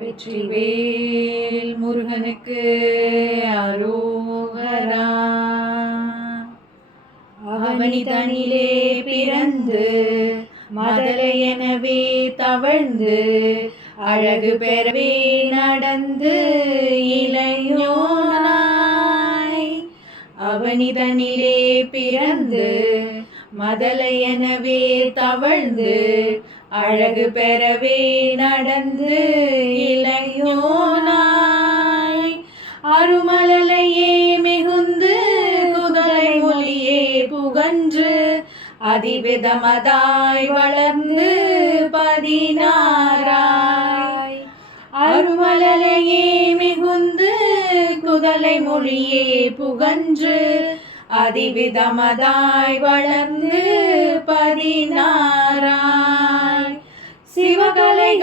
வெற்றிவேல் முருகனுக்கு அரோகரா. அவனி தனிலே பிறந்து மதலை எனவே தவழ்ந்து அழகு பெறவே நடந்து இளையோனாய். அவனிதனிலே பிறந்து மதலை எனவே தவழ்ந்து அழகு பெறவே நடந்து இளையோனாய். அருமலையே மிகுந்து குதிரை மொழியே புகன்று அதிவிதமதாய் வளர்ந்து பதினாராய் அருமலையே மிகுந்து குதலை மொழியே புகன்று அதிவிதமதாய் வளர்ந்து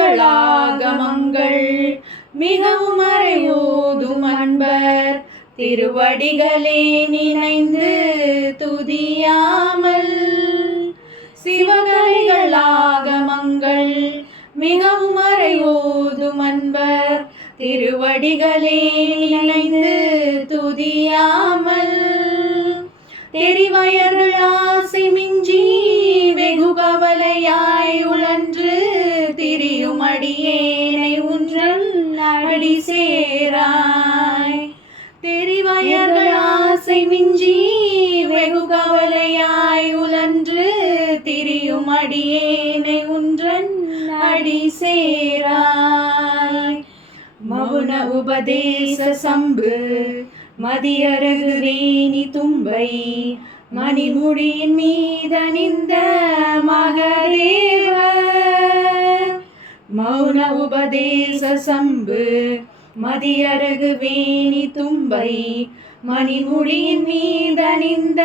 சிவகலைகளாகமங்கள் மிகவும் அறையோதும் அன்பர். திருவடிகளே நினைந்து துதியாமல். சிவகலைகளாகமங்கள். மிகவும் அறையோதும் அன்பர். திருவடிகளே நினைந்து துதியாமல். தெரிவயர் அடியேனை உன்றன் அடி சேராய். தெரிவயர்கள் ஆசை மிஞ்சி வெகு கவலையாய் உலன்று திரியும் அடியேனை உன்றன் அடி சேராய். மௌன உபதேச சம்பு மதியரகு வேணி தும்பை மணிமுடியின் மீதனிந்த மகதேவர் மௌன உபதேச சம்பு மதியரகு வேணி தும்பை மணிமுடியின் மீதணிந்த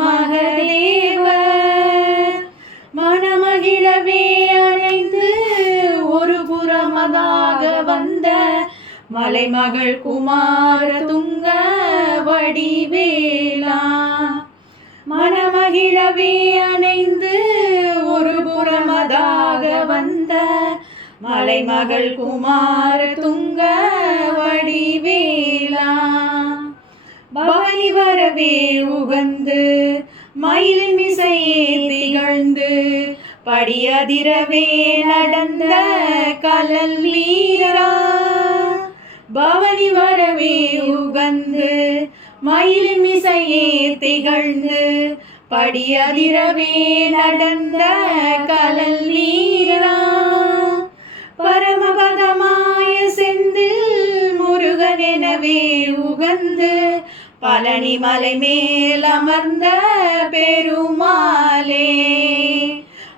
மகதேவ. மனமகிழவே அணைந்து ஒரு புறமதாக வந்த மலைமகள் குமார துங்க வடிவேலா. மனமகிழவே அணைந்து ஒரு புறமதாக வந்த மலைமகள் குமார துங்க வடிவேலா. பவனி வரவே உகந்து மயிலின் மிசையே திகழ்ந்து படியதிரவே நடந்த கலல் வீரா பவனி வரவே உகந்து மயிலின் மிசையே திகழ்ந்து படியதிரவே நடந்த கலல் முருகனெனவே உகந்து பழனி மலை மேல் அமர்ந்த பெருமாளே.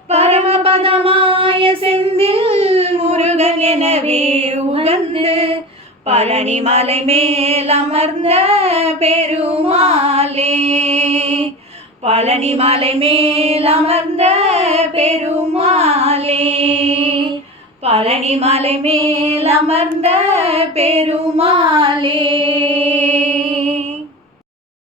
பரமபதமாய செந்தில் முருகன் எனவே உகந்து பழனி மலை மேல் அமர்ந்த பெருமாளே. பழனி மலை மேல் அமர்ந்த பெருமாளே. பழனி மலை மேல் அமர்ந்த பெருமாளே.